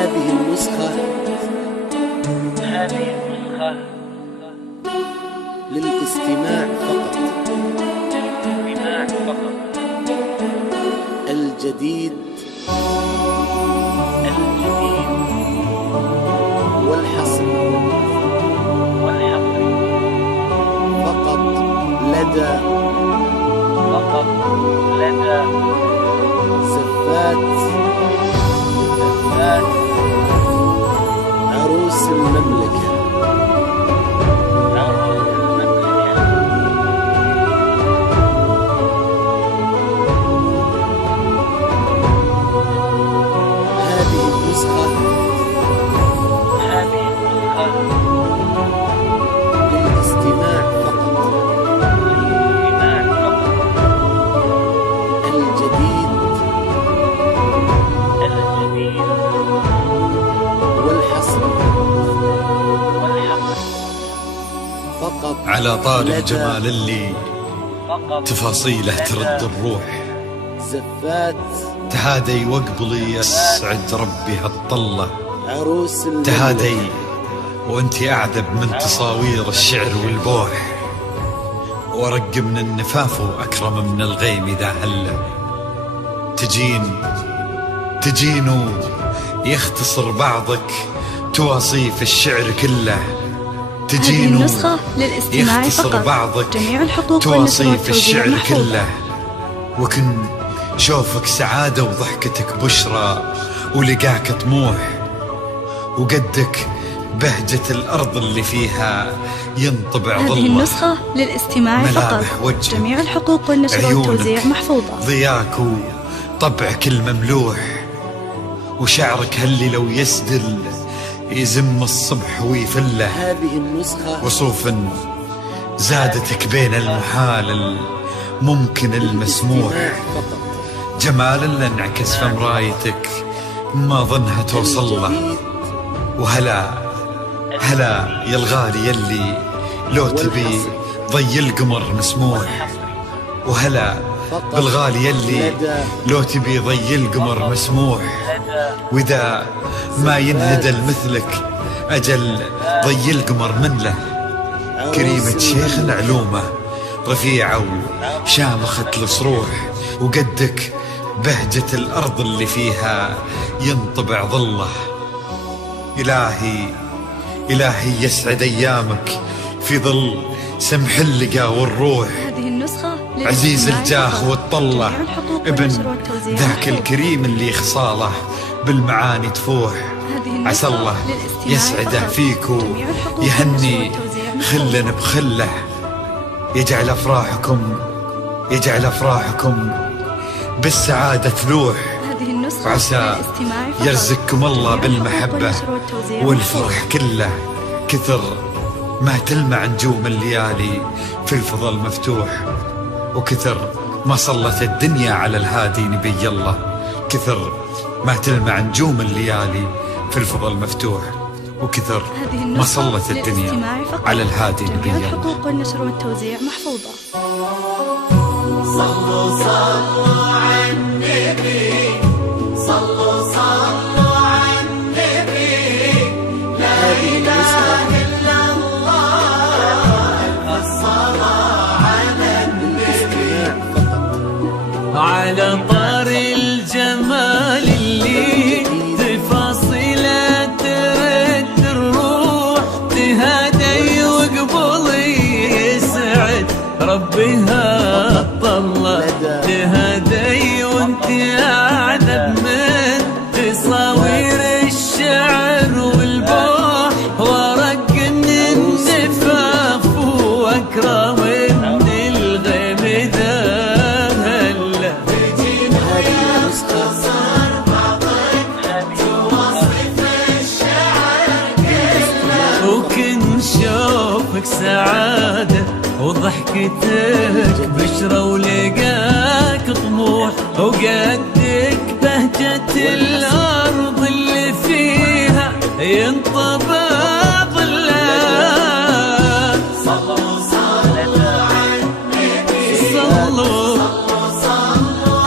هذه النسخة للاستماع فقط. الجديد والحصر فقط لدى زفات عروس المملكة. هذه النسخة للاستماع فقط. الجديد والحصر فقط. على طار الجمال اللي تفاصيله ترد الروح، زفات تهادي واقبلي يسعد ربي هالطلة. عروس المملكة. تهادي وانتي أعذب من تصاوير الشعر والبوح، ورق من النفاف وأكرم من الغيم إذا هلا. تجين يختصر بعضك تواصيف الشعر كله. هذه النسخة للاستماع فقط. بعضك جميع الحقوق تواصيف الشعر محفوظة. كله. وكن شوفك سعادة وضحكتك بشرى ولقاك طموح، وقدك بهجة الأرض اللي فيها ينطبع ظلة. هذه النسخة للاستماع فقط. جميع الحقوق والنشر والتوزيع محفوظة. ضياك وطبعك المملوح، وشعرك هاللي لو يسدل يزم الصبح ويفله. هذه النسخة وصوف زادتك بين المحال الممكن المسموح. جمال اللي انعكس في مرايتك ما ظنها توصل له. وهلا يا الغالي يلي لو تبي ضي القمر مسموح. وهلا بالغالي يلي لو تبي ضي القمر مسموح. وإذا ما ينهدل مثلك أجل ضي القمر من له. كريمة شيخ علومه رفيعة وشامخة الصروح، وقدك بهجة الأرض اللي فيها ينطبع ظله. إلهي يسعد أيامك في ظل سمح اللقا والروح. هذه النسخة عزيز الجاه والطلة ابن ذاك الكريم اللي خصاله بالمعاني تفوح. عسى الله يسعده فيكو يهني خلا بخله. يجعل أفراحكم بالسعادة تلوح. وعسى يرزقكم الله بالمحبة والفرح كله. كثر ما تلمع نجوم الليالي في الفضاء المفتوح، وكثر ما صلت الدنيا على الهادي نبي الله. كثر ما تلمع نجوم الليالي في الفضاء المفتوح، وكثر ما صلت الدنيا على الهادي نبي الله. الحقوق والنشر والتوزيع محفوظة. صلوا على النبي، صلوا على النبي. لا إله إلا الله، الصلاة على النبي. على طار الجمال اللي تفاصيله ترد الروح. تهادي وقبلي يسعد ربها الطلة. تهادي وانت أعذب من تصاوير الشعر والبوح، ورق من النفاف وأكرم من الغيم ذا هلا. يختصر بعضك توصف الشعر كله. وكن شوفك سعادة وضحكتك بشرى ولقاك طموح، وقدك بهجة الأرض اللي فيها ينطبع ظله. صلوا على النبي، صلوا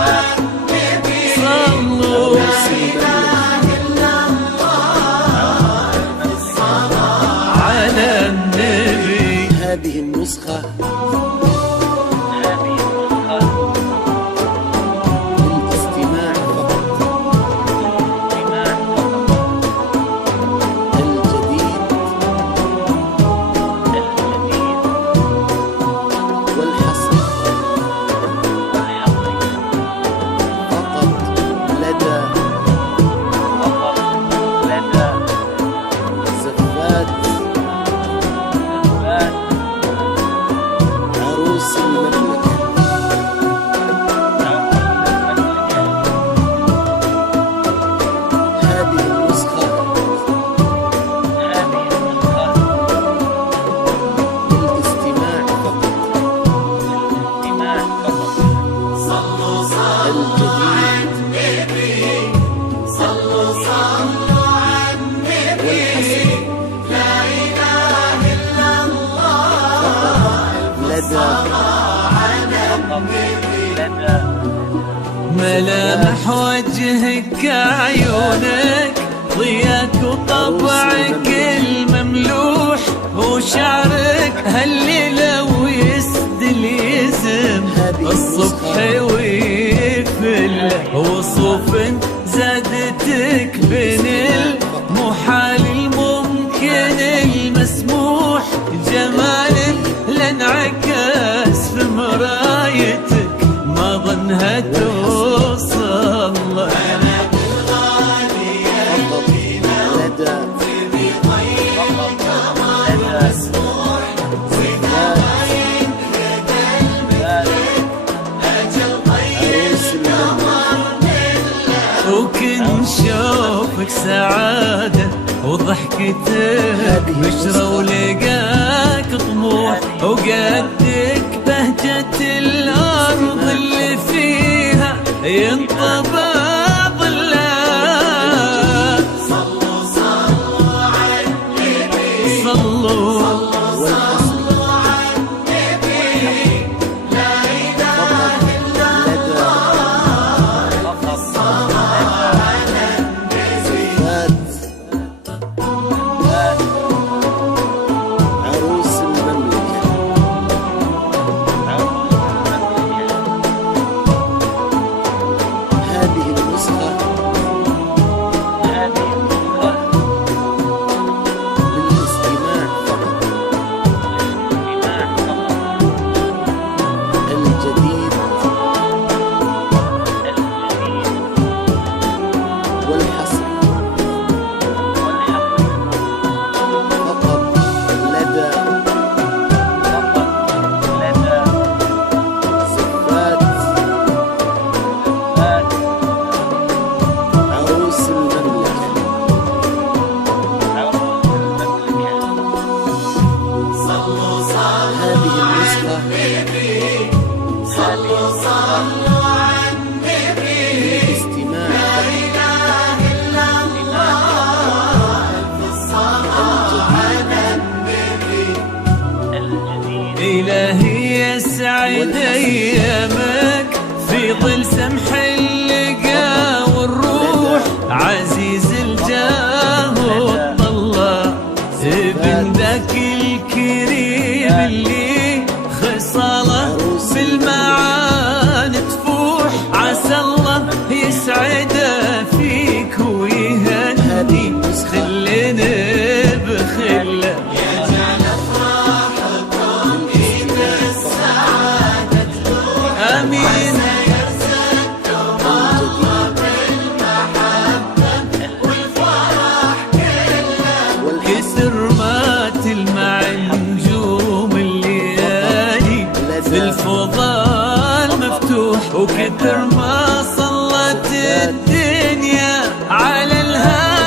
على النبي. صلوا لا إله إلا الله. ملامح وجهك عيونك ضياك وطبعك المملوح وشعرك هالليلة ويسدل يزم الصبح ويفل وصوف زادتك بين المحال الممكن المسموح جمال لانعكاس في مرايتك ما ظنها توصل أنا بالغالية لدى في طيبك ما مسموح وثماين لدى المثلك أجل طيب أمر بالله وكن شوفك سعادة وضحكتك بشرة ولقاك طموح وقدك بهجة الأرض اللي فيها ينطبع ظلها صلوا صلوا على النبي صلوا صلوا على النبي لا إله إلا الله الصلاة على النبي عروس المملكة هذه النسخة للاستماع فقط الجديد والحصري فقط لدى زفات عروس المملكة هذه النسخة للاستماع إلهي يسعد أيامك في ظل سمح اللقا والروح عزيز الجاه والطلة ابن ذاك الكريم اللي خصاله بالمعاني تفوح عسى الله يسعده فيك ويهني خلنا بخله آمين كسر ما تلمع نجوم الليالي في الفضاء المفتوح وكثر ما صلت الدنيا على الهادي